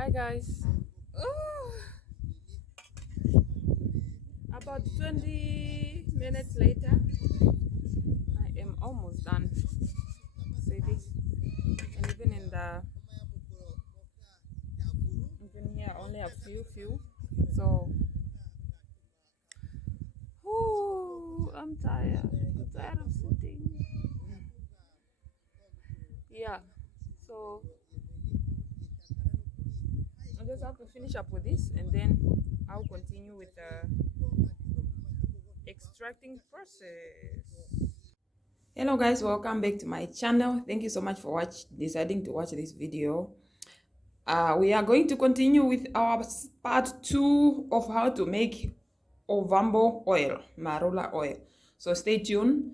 Hi guys. Oh, about 20 minutes later, I am almost done. See this? And even here, I only have few. So, I'm tired. I'm tired of sitting. Yeah. So I just have to finish up with this, and then I'll continue with the extracting process. Hello guys, welcome back to my channel. Thank you so much for deciding to watch this video. We are going to continue with our part 2 of how to make Ovambo oil, marula oil. So stay tuned.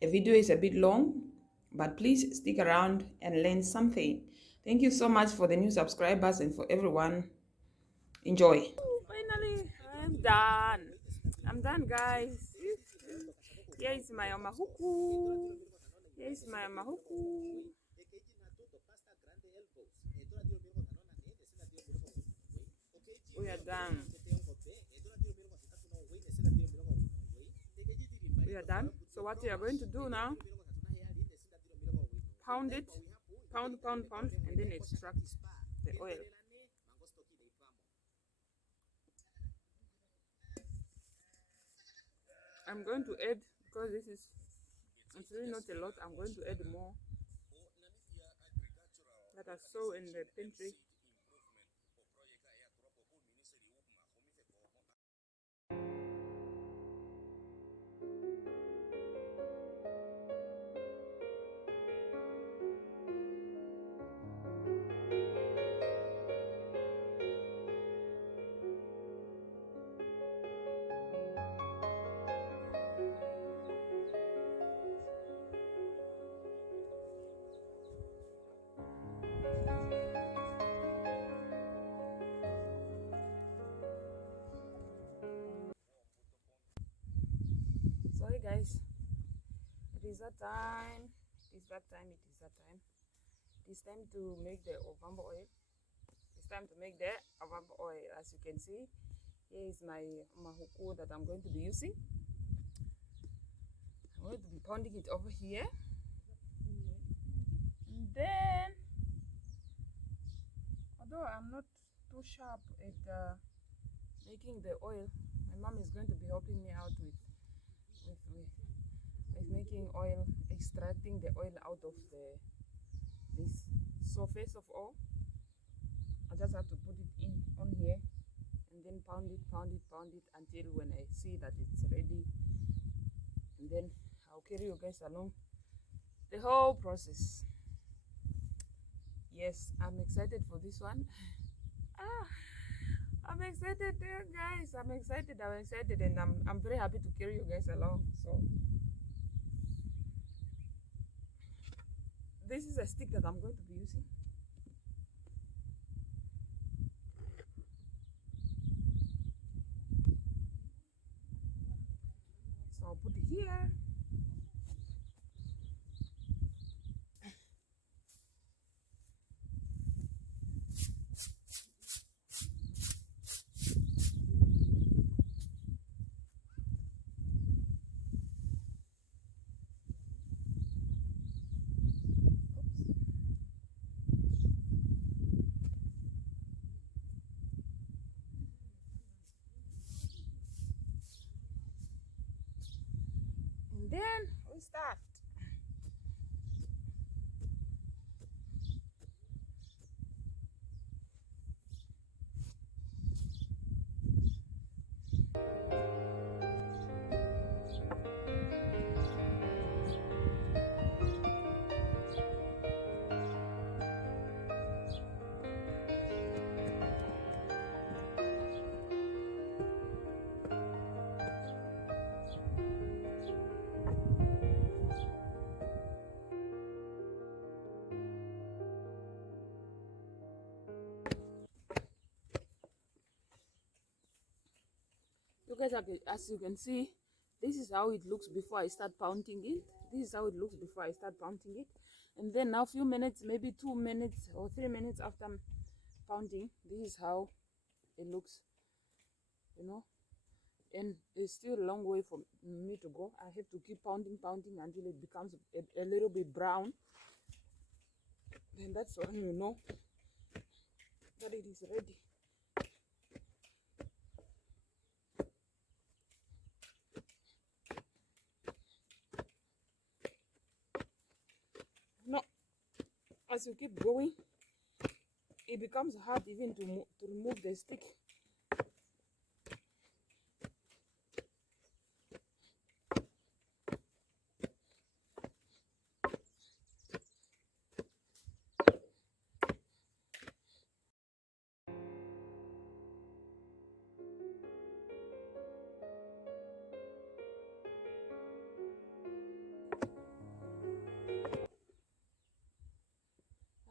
The video is a bit long, but please stick around and learn something. Thank you so much for the new subscribers and for everyone. Enjoy. Finally, I'm done. I'm done, guys. Here is my omahuku. Here is my omahuku. We are done. We are done. So what we are going to do now, pound it, pound, and then extract the oil. I'm going to add, because it's really not a lot, I'm going to add more that I saw in the pantry. Sorry guys, it is that time. It is that time. It is time to make the Ovambo oil. It's time to make the Ovambo oil. As you can see, here is my mahuku that I'm going to be using. I'm going to be pounding it over here. And then, although I'm not too sharp at making the oil, my mom is going to be helping me out with making oil, extracting the oil out of this. So first of all, I just have to put it in on here and then pound it until when I see that it's ready, and then I'll carry you guys along the whole process. Yes, I'm excited for this one. I'm excited there, guys. I'm excited, and I'm very happy to carry you guys along. So this is a stick that I'm going to be using. So I'll put it here. And then we start. You guys, as you can see, this is how it looks before I start pounding it. This is how it looks before I start pounding it. And then now, few minutes, maybe 2 minutes or 3 minutes after I'm pounding, this is how it looks, you know. And it's still a long way for me to go. I have to keep pounding until it becomes a little bit brown. Then that's when you know that it is ready. No, as you keep going, it becomes hard even to remove the stick.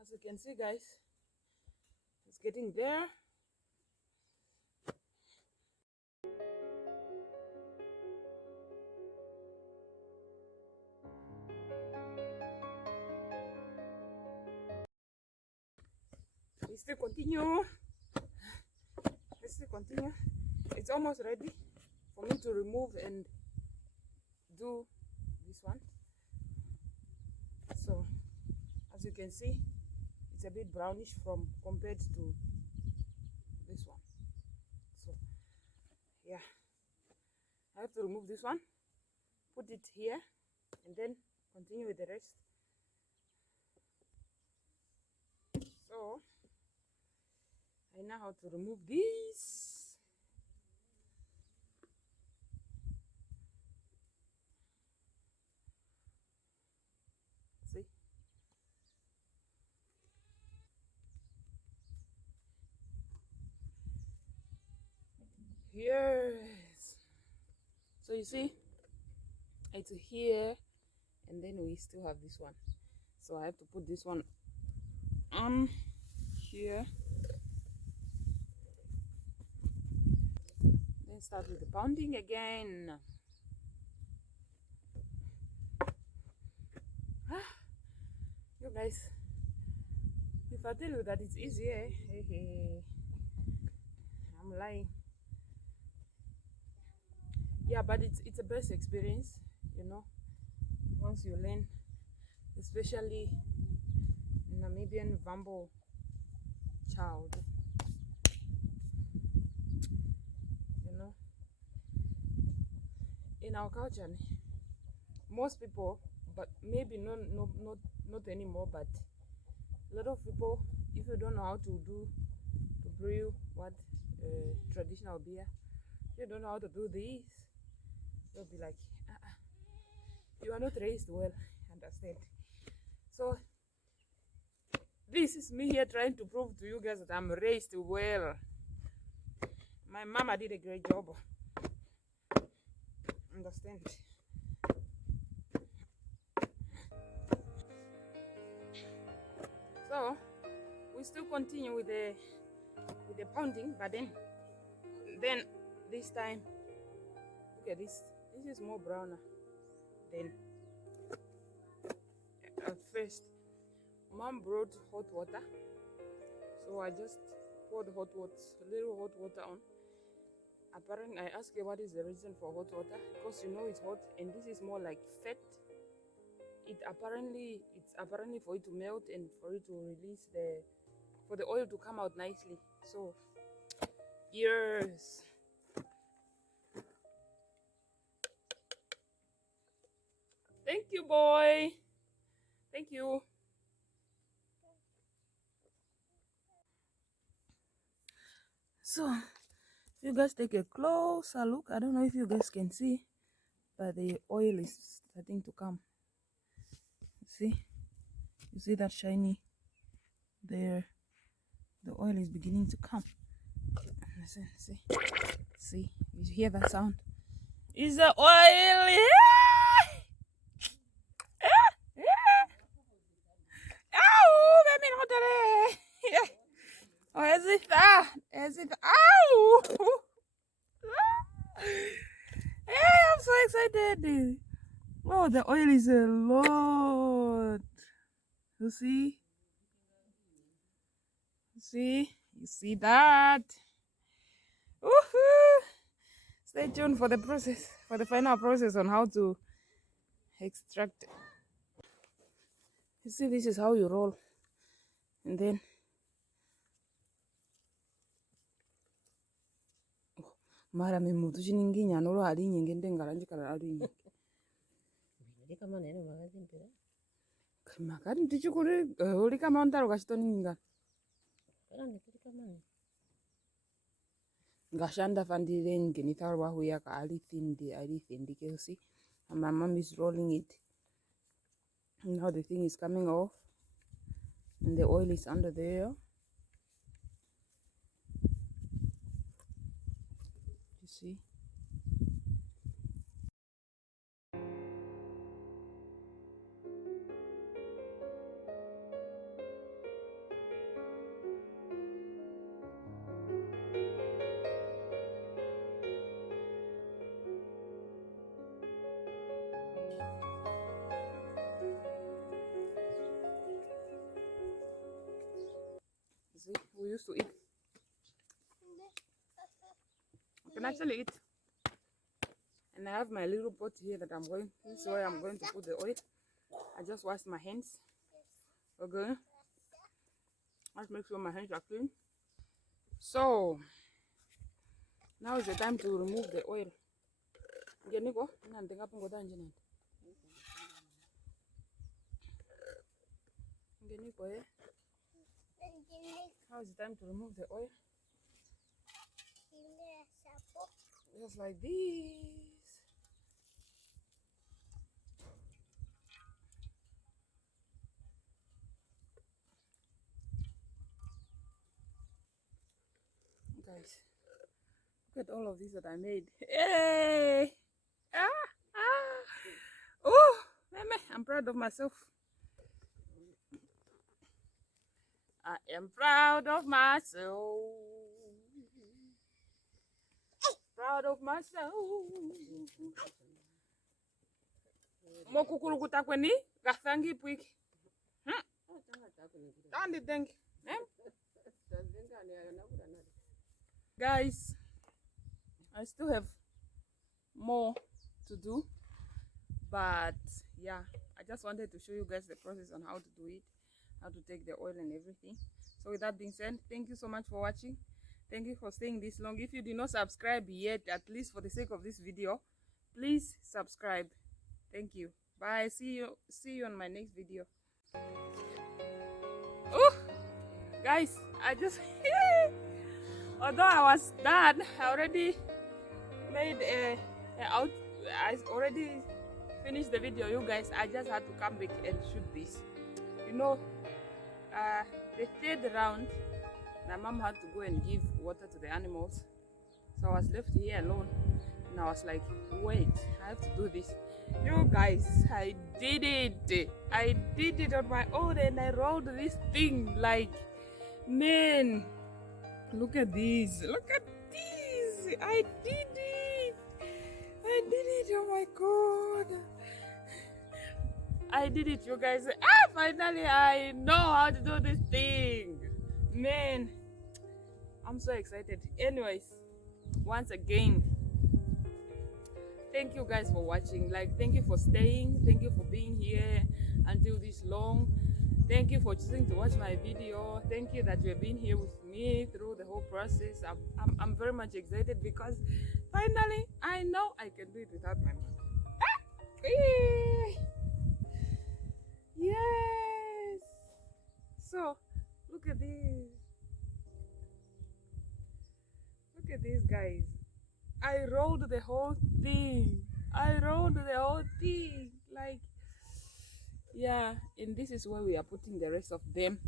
As you can see, guys, it's getting there. We still continue. Let's still continue. It's almost ready for me to remove and do this one. So as you can see, it's a bit brownish compared to this one. So yeah, I have to remove this one, put it here, and then continue with the rest. So I know how to remove these. See? Yes. So you see, it's here, and then we still have this one. So I have to put this one on here. Then start with the pounding again. You guys, if I tell you that it's easy, I'm lying. Yeah, but it's a best experience, you know, once you learn, especially Namibian Vambo child, you know. In our culture, most people, but maybe not anymore, but a lot of people, if you don't know how to brew what traditional beer, if you don't know how to do this, they'll be like, you are not raised well, understand? So this is me here trying to prove to you guys that I'm raised well. My mama did a great job, understand? So we still continue with the pounding, but then this time, look at this. This is more browner than at first. Mom brought hot water, so I just poured hot water, a little hot water on. Apparently, I asked her what is the reason for hot water, because you know it's hot, and this is more like fat. It's apparently for it to melt and for it to release for the oil to come out nicely. So yes. Thank you, boy. Thank you. So if you guys take a closer look, I don't know if you guys can see, but the oil is starting to come. You see that shiny there? The oil is beginning to come. See, you hear that sound? Is the oil? Oh, as if, ow! Hey, I'm so excited. Oh, the oil is a lot. You see? You see that? Woohoo! Stay tuned for the process, for the final process on how to extract it. You see, this is how you roll, and then mara memutu chininginya noro ali nyingi ndengara njikara ali nyingi makati ndichikuri uri kama ndaro kachitoninga ngashanda fandire ngenitharwa huya ka ali thindi kesi. And my mom is rolling it. Now the thing is coming off and the oil is under there. You see? See, we used to eat. I can actually eat. And I have my little pot here that I'm going. This is where I'm going to put the oil. I just washed my hands. Okay. Let's make sure my hands are clean. So now is the time to remove the oil. Now it's time to remove the oil. Just like this. Guys, look at all of this that I made. Hey! Oh, I'm proud of myself. I am proud of myself. Proud of myself. Mokukurukuta kweni gathangi pwiki. Andi dengi. Guys, I still have more to do, but yeah, I just wanted to show you guys the process on how to do it, how to take the oil and everything. So with that being said, thank you so much for watching. Thank you for staying this long. If you did not subscribe yet, at least for the sake of this video, please subscribe. Thank you. Bye. See you on my next video. Oh, guys, I just although I was done, I already made I already finished the video, you guys. I just had to come back and shoot this. You know, the third round, my mom had to go and give water to the animals, so I was left here alone. And I was like, wait, I have to do this. You guys, I did it. I did it on my own, and I rolled this thing like, man. Look at this. Look at this. I did it. I did it. Oh my God. I did it, you guys. Finally, I know how to do this thing. Man, I'm so excited. Anyways, once again, thank you guys for watching. Like, thank you for staying. Thank you for being here until this long. Thank you for choosing to watch my video. Thank you that you have been here with me through the whole process. I'm very much excited because finally I know I can do it without my mom. Yes. So look at this. Look at this, guys. I rolled the whole thing. I rolled the whole thing. Like, yeah, and this is where we are putting the rest of them.